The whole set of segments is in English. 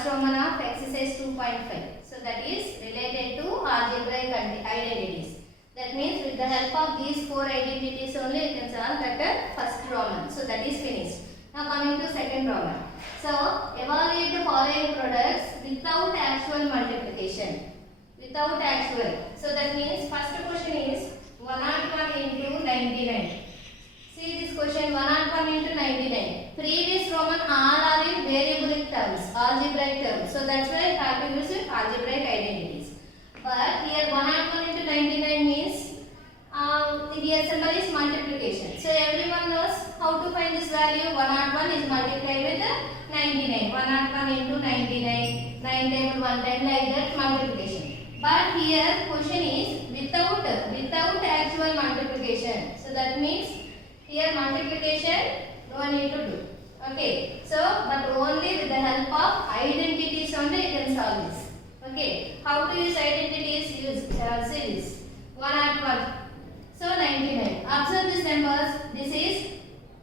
first Roman of exercise 2.5. So that is related to algebraic identities. That means with the help of these four identities only you can solve that first Roman. So that is finished. Now coming to second Roman. So evaluate the following products without actual multiplication. Without actual. So that means first question is 101 into 99. See this question 101 into 99. Previous Roman all are in variable terms, algebraic terms. So that's why I have to use algebraic identities. But here 101 into 99 means here symbol is multiplication. So everyone knows how to find this value. 101 is multiplied with 99. 101 into 99. 9 times 1 time like that multiplication. But here question is without actual multiplication. So that means here multiplication no need to do. Okay. So but only with the help of identities only you can solve this. Okay. How to use identities? Use series. 101. So 99. Observe these numbers. This is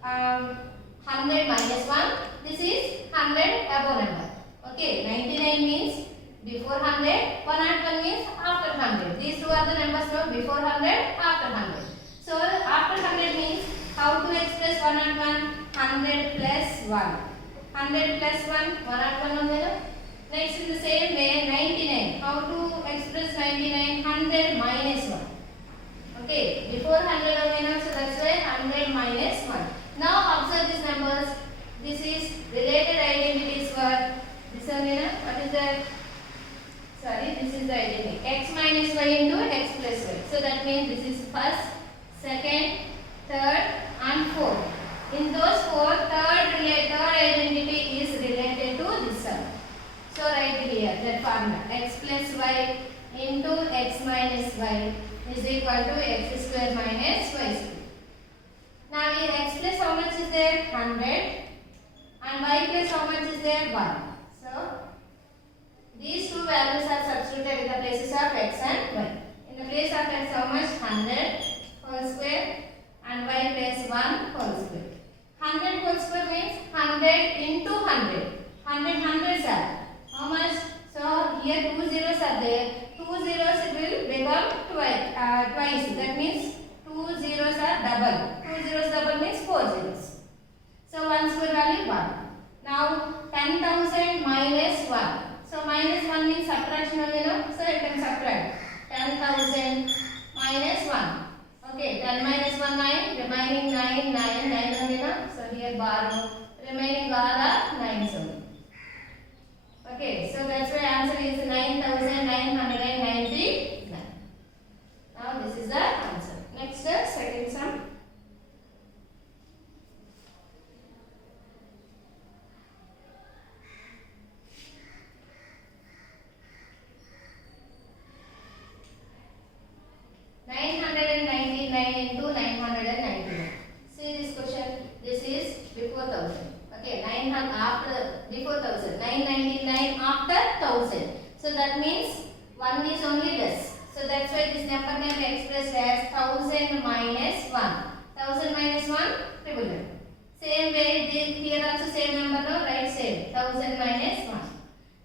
100 minus 1. This is 100 above number. Okay. 99 means before 100. 101 means after 100. These two are the numbers now. Before 100, after 100. So after 100 means how to express 101? 100 plus 1. 100 plus 1. 101 only. Next in the same way 99. How to express 99? 100 minus 1. Okay, before 100 only, so that's why 100 minus 1. Now observe these numbers. This is related identities for this only. What is that? Sorry, this is the identity. X minus y into x plus y. So that means this is first, second, third and fourth. In those four, third identity is related to this sum. So write here that formula. X plus y into x minus y is equal to x square minus y square. Now in x plus how much is there? 100 and y plus how much is there? 1. So these two values are substituted in the places of x and y. In the place of x how much? 100 whole square and y plus 1 whole square. 100 whole square means 100 into 100. 100 hundreds are how much? So here 2 zeros are there. 2 zeros will become twice. That means 2 zeros are double. 2 zeros double means 4 zeros. So 1 square value 1. Now 10,000 minus 1. So minus 1 means subtraction only, no? So you can subtract 10,000 minus 1. Okay, 10 minus 1 9, remaining 9 only, no? So here borrow, remaining all are 9 only. Okay, so that's why answer is 9,999. Now this is the answer. Next, second sum. Into 999. See this question. This is before 1000. Okay, 900 after before 1000. 999 after 1000. So that means 1 is only less. So that's why this number can be expressed as 1000 minus 1. 1000 minus 1 triple. Same way here also same number, no? Right, same. 1000 minus 1.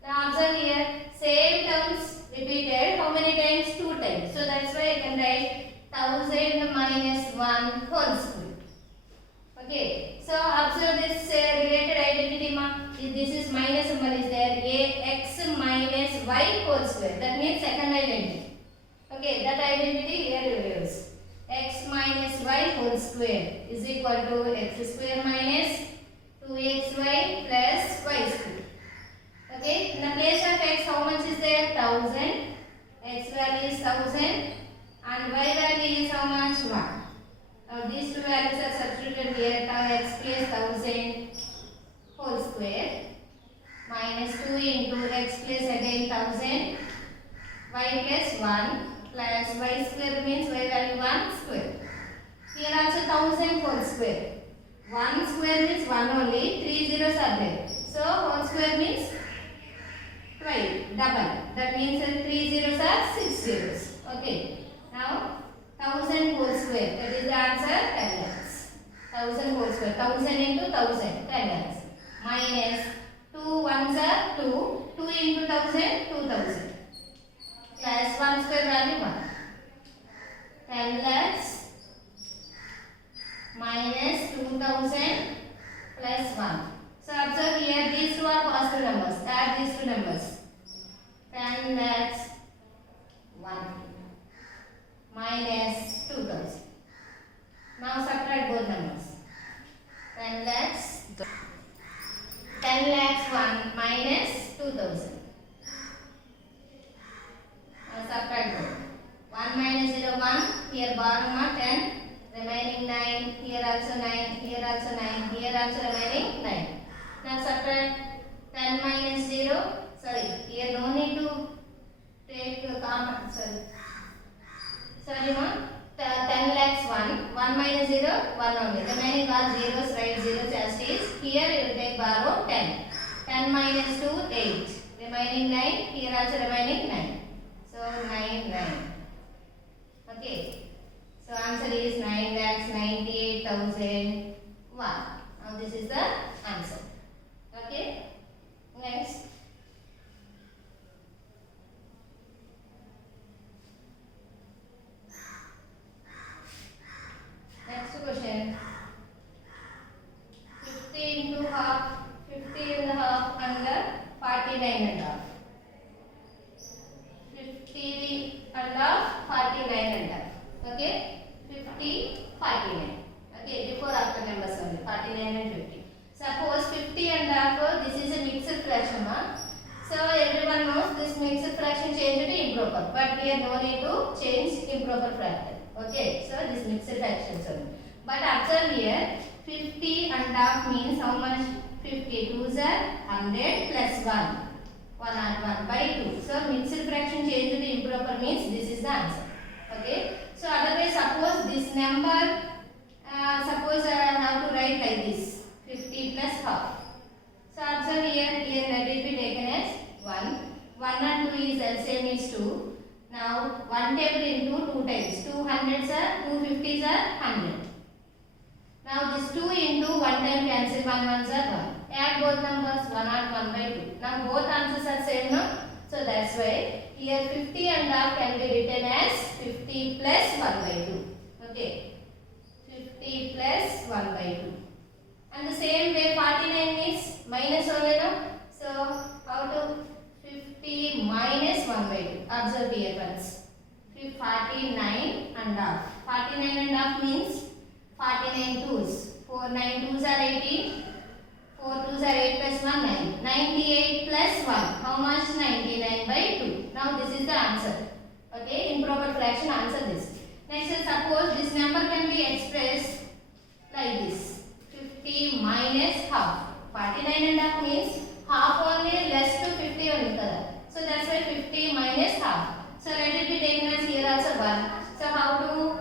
Now observe here same terms repeated. How many times? 2 times. So that's why I can write 1000 minus 1 whole square. Okay, so observe this related identity. This is minus symbol is there. X minus y whole square. That means second identity. Okay, that identity here you use. X minus y whole square is equal to x square minus 2xy plus y square. Okay, in the place of x how much is there? 1000. X value is 1000. And y value is how much? 1. Now these two values are substituted here. X plus 1000 whole square minus 2 into x plus again 1000 y plus 1 plus y square means y value 1 square. Here also 1000 whole square. 1 square means 1 only. 3 zeros are there. So whole square means twice, double. That means 3 zeros are 6 zeros. Okay. Now 1000 whole square. That is the answer 10 lakhs. 1000 whole square. 1000 into 1000. 10 lakhs. Minus 2 2 ones are 2. 2 into 1000, 2000. Plus 1 square value 1. 10 lakhs minus 2000 plus 1. So observe here, these two are positive numbers. Add these two numbers. 10 lakhs 1 minus 2000. Now subtract both numbers. 10 lakhs 1 minus 2000. Now subtract both. 1 minus 0 1. Here bottom 10. Remaining 9. Here also 9. Here also 9. Here also remaining 9. Now subtract 10 minus 0. Sorry, here no need to take common. Sorry ma. 10 lakhs 1. 1 minus 0, 1 only. Remaining all zeros, write zeros as it is. Here you will take borrow 10. 10 minus 2, 8. Remaining 9. Here also remaining 9. So 9, 9. Okay. So answer is 9,98,001. Now this is the answer. Okay. Next. Next question. 50 into half, 50 and a half under 49 and a half. 50 and a half, 49 and a half. Okay. 50, 49. Okay. Before after numbers only. 49 and 50. Suppose 50 and a half, this is a mixed fraction. So everyone knows this mixed fraction changed to improper. But here no need to change improper fraction. Okay, so this mixed fractions only. But observe here, 50 and half means how much? 50 2s are 100 plus 1. 101 by 2. So mixed fraction changed to improper means this is the answer. Okay. So otherwise suppose this number, suppose I have to write like this, 50 plus half. So observe here, let it be taken as 1. 1 and 2 is LCM is 2. Now 1 table into 2 times. 2 hundreds are 2 50s are 100. Now this 2 into 1 time cancel, 1 ones are 1. Add both numbers, 1 and 1 by 2. Now both answers are same, no? So that's why here 50 and half can be written as 50 plus 1 by 2. Okay. 50 plus 1 by 2. And the same way 49 is minus only, no? So how to 50 minus 1 by 2. Observe here once. 49 and half. 49 and half means 49 twos. 4 9 twos are 18. 4 twos are 8 plus 1 9. 98 plus 1. How much? 99 by 2. Now this is the answer. Okay, improper fraction, answer this. Next is suppose this number can be expressed like this. 50 minus half. 49 and half means half only, less to 50 only. So that's why 50 minus half. So let it be taken as here also 1. So how to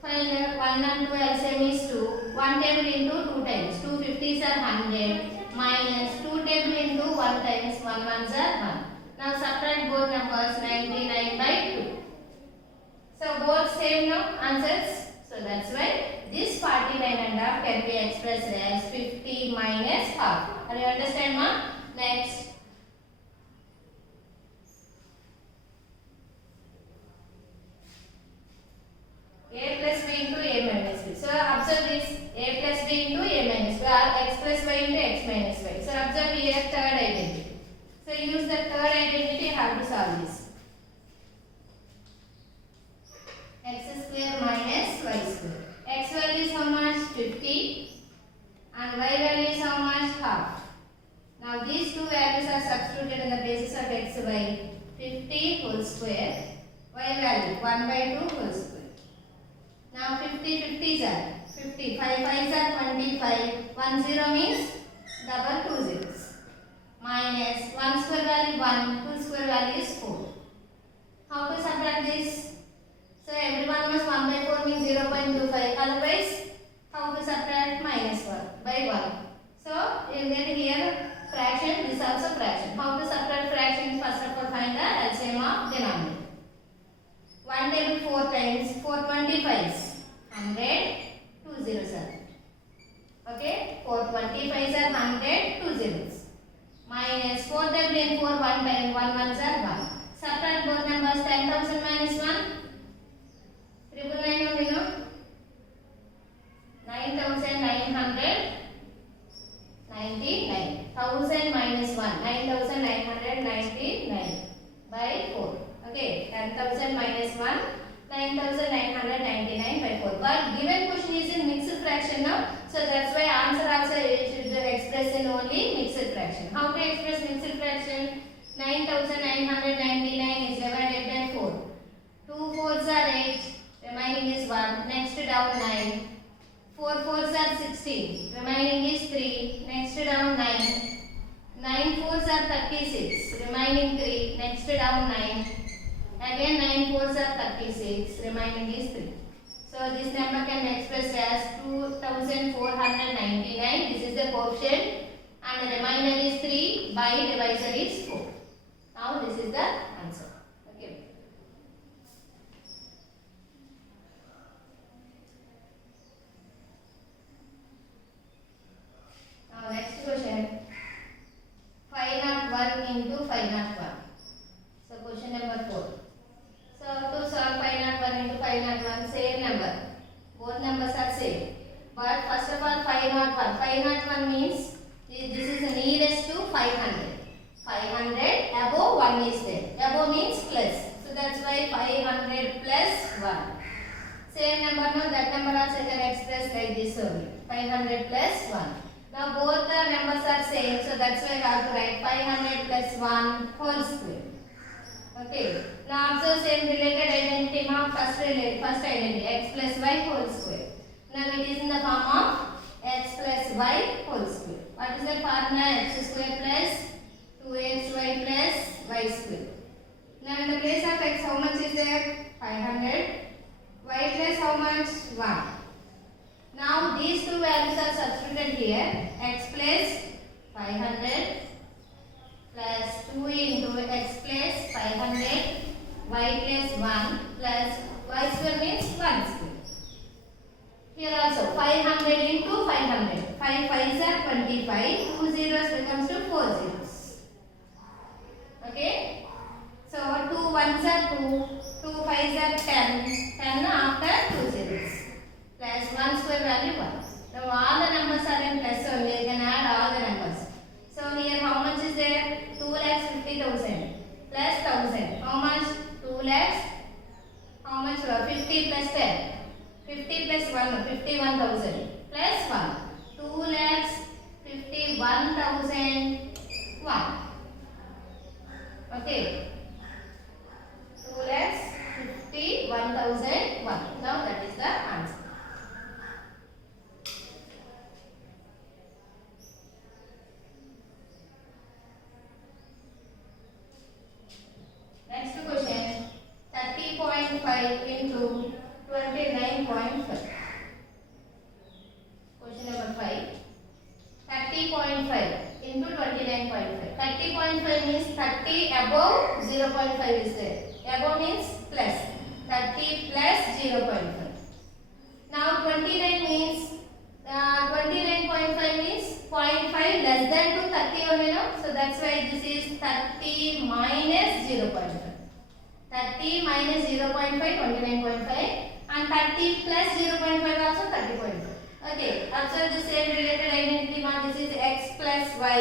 find 1 and 2 LCM is 2. 1 table into 2 times. 2 50s are 100 minus 2 table into 1 times 1 ones are 1. Now subtract both numbers, 99 by 2. So both same no answers. So that's why this 49 and half can be expressed as 50 minus half. Are you understand, ma? Next. A plus b into a minus b. So observe this, a plus b into a minus b, or x plus y into x minus y. So observe here third identity. So use the third identity, how to solve this. X square minus y square. X value is how much? 50 and y value is how much? Half. Now these two values are substituted in the basis of x by 50 whole square, y value 1 by 2 whole square. Now 50 50s are 50, 5 5s are 25, 1 0 means double 2 zeros. Minus 1 square value 1, 2 square value is 4. How to subtract this? So everyone knows 1 by 4 means 0.25. Otherwise, how to subtract? Minus 1 by 1. So you will get here fraction, this also fraction. How to subtract fraction? First of all find the LCM of denominator. 1 table 4 times, 4 25s, 100, 2 zeros are. Okay, 4 25s are 100, 2 zeros. minus 4 that bring 4 one time, 1 ones are 1. Subtract both numbers. 10,000 minus 1. 999 only, no? 9,999. 1,000 minus 1. 9,999 by 4. Okay. 10,000 minus 1. 9,999 by 4. But given question is in mixed fraction now. So that's why answer also should express in only mixed fraction. How to express mixed fraction? 9,999 is divided by 4. 2 fours are 8. Remaining is 1. Next down 9. 4 fours are 16. Remaining is 3. Next down 9. 9 fours are 36. Remaining 3. Next down 9. Again 9 fours are 36. Remaining is 3. So this number can be expressed as 2,499. This is the coefficient. And the remainder is 3. By divisor is 4. Now this is the answer. Okay. Now next question. 501 into 501. So question number 4. So to solve 501 into 501, same number. Both numbers are same. But first of all 501. 501 means this is nearest to 500. 500 above 1 is there. Above means plus. So that's why 500 plus 1. Same number, no, that number also can express like this only. 500 plus 1. Now both the numbers are same. So that's why I have to write 500 plus 1 whole square. Okay. Now also same related identity now first identity x plus y whole square. Now it is in the form of x plus y whole square. What is the formula? X square plus 2xy plus y square. Now in the place of x how much is there? 500. Y plus how much? 1. Now these two values are substituted here. X plus 500 plus 2 into x plus 500 y plus 1 plus y square means 1 square. Here also 500 into 500. 5 5s are 25. 2 zeros becomes to 4 zeros. Okay. So 2 1s are 2. 2 5s are 10. 10 after 2 zeros. Plus 1 square value 1. Now all the numbers are in plus only. You can add all the numbers. So here how much is there? 2,50,000 plus 1,000. How much? 2 lakhs. How much? 50 plus 10. 50 plus 1, 51,000 plus 1. 2 lakhs 51,001. Okay. 2 lakhs 51,001. Now that is the answer. Next question. 30.5 into 29.5. Question number 5. 30.5 into 29.5. 30.5 means 30 above 0.5 is there. Above means plus. 30 plus 0.5. Now 29 means 29.5 means 0.5 less than to 30 only, no? So that's why this is 30 minus 0.5. 30 minus 0.5, 29.5. And 30 plus 0.5 also 30.5. Okay, observe the same related identity. Now this is x plus y,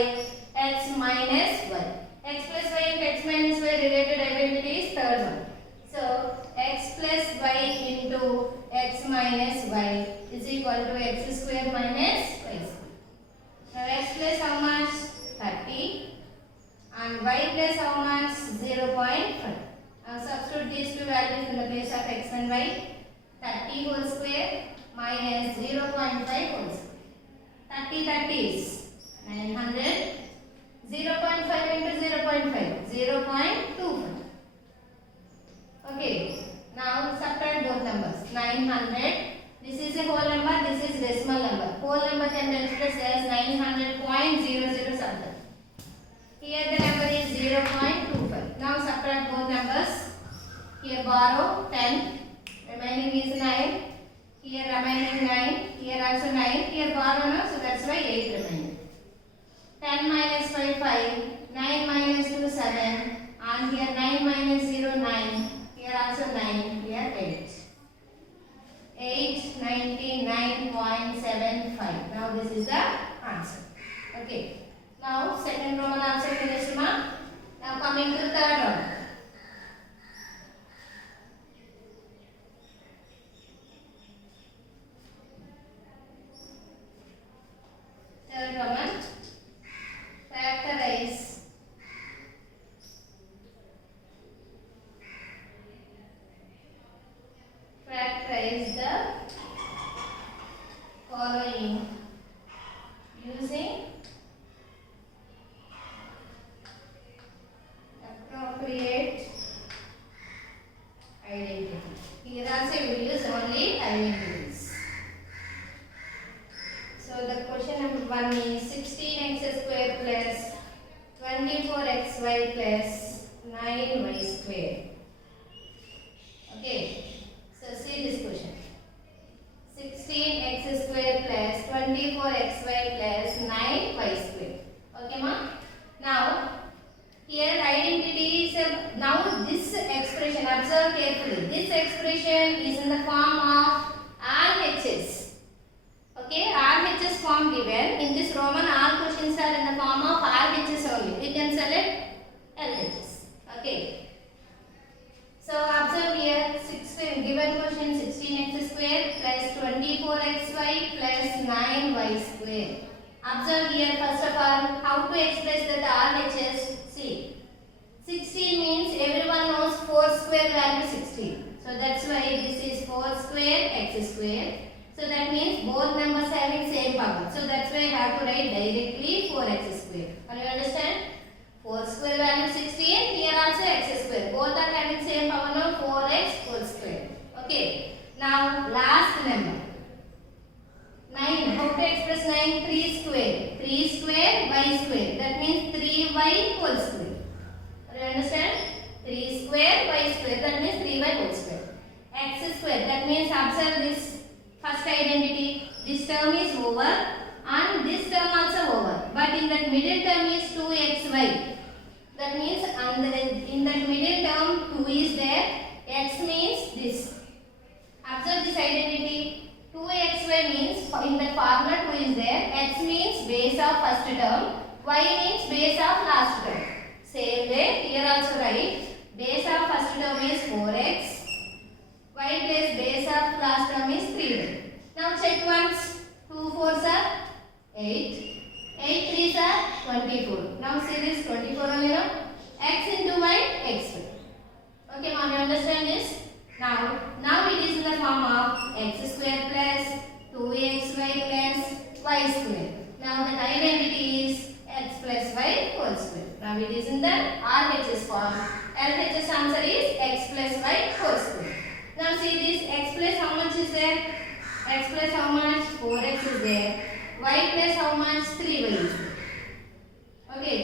x minus y. X plus y and x minus y related identity is third one. So x plus y into x minus y is equal to x square minus y square. Now x plus how much? 30 and y plus how much? 0.5. Now substitute these two values in the place of x and y. 30 whole square minus 0.5 whole square. 30 30s 900. 0.5 into 0.5 0.25. Okay. Now subtract both numbers. 900. This is a whole number. This is decimal number. Whole number can be expressed as 900.00 something. Here the number is 0.25. Now subtract both numbers. Here borrow 10. Remaining is 9. Here remaining 9. Here also 9. Here borrow no. So that's why 8 remaining. 10 minus 5, 5. 9 minus 2, 7. And here 9 minus 0, 9. Here also 9. Here 8. 899.75. Now this is the answer. Okay. Now second Roman answer finished, ma. Now coming to third Roman. Third Roman. Factorize the following using appropriate identity. Here also we will use only identities. So the question number 1 is 16x square plus 24xy plus 9y square. Okay. So see this question. 16x square plus 24xy plus 9y square. Okay, ma? Now, here identity is now this expression, observe carefully. This expression is in the form of RHS. Okay, RHS form given. In this Roman, all questions are in the form of RHS only. You can select LHS. Okay. So observe here, given question 16x square plus 24xy plus 9y square. Observe here first of all how to express that RHS. See, 16 means everyone knows 4 square value 16. So that's why this is 4 square x square. So that means both numbers having same power. So that's why I have to write directly 4x square. Can you understand? 4 square value 16, here also x square. Both are having same power now, 4x 4 square. Okay. Now last number. 9. How to express 9? 3 square. 3 square y square. That means 3y whole square. Do you understand? 3 square y square. That means 3y whole square. X square. That means observe this first identity. This term is over and this term also over. But in that middle term is 2xy. That means in that middle term 2 is there. X means this. Observe this identity. 2xy means in the formula 2 is there. X means base of first term. Y means base of last term. Same way here also write. Base of first term is 4x. Y plus base of last term is 3y. Now check once. 2 4s are 8. 8 3s are 24. Now see this 24 only now. X into y, x. Okay, now you understand this? Now it is in the form of x square plus 2xy plus y square. Now the identity is x plus y whole square. Now it is in the RHS form. LHS answer is x plus y whole square. Now see this x plus how much is there? X plus how much? 4x is there. Y plus how much? 3y is there. Okay,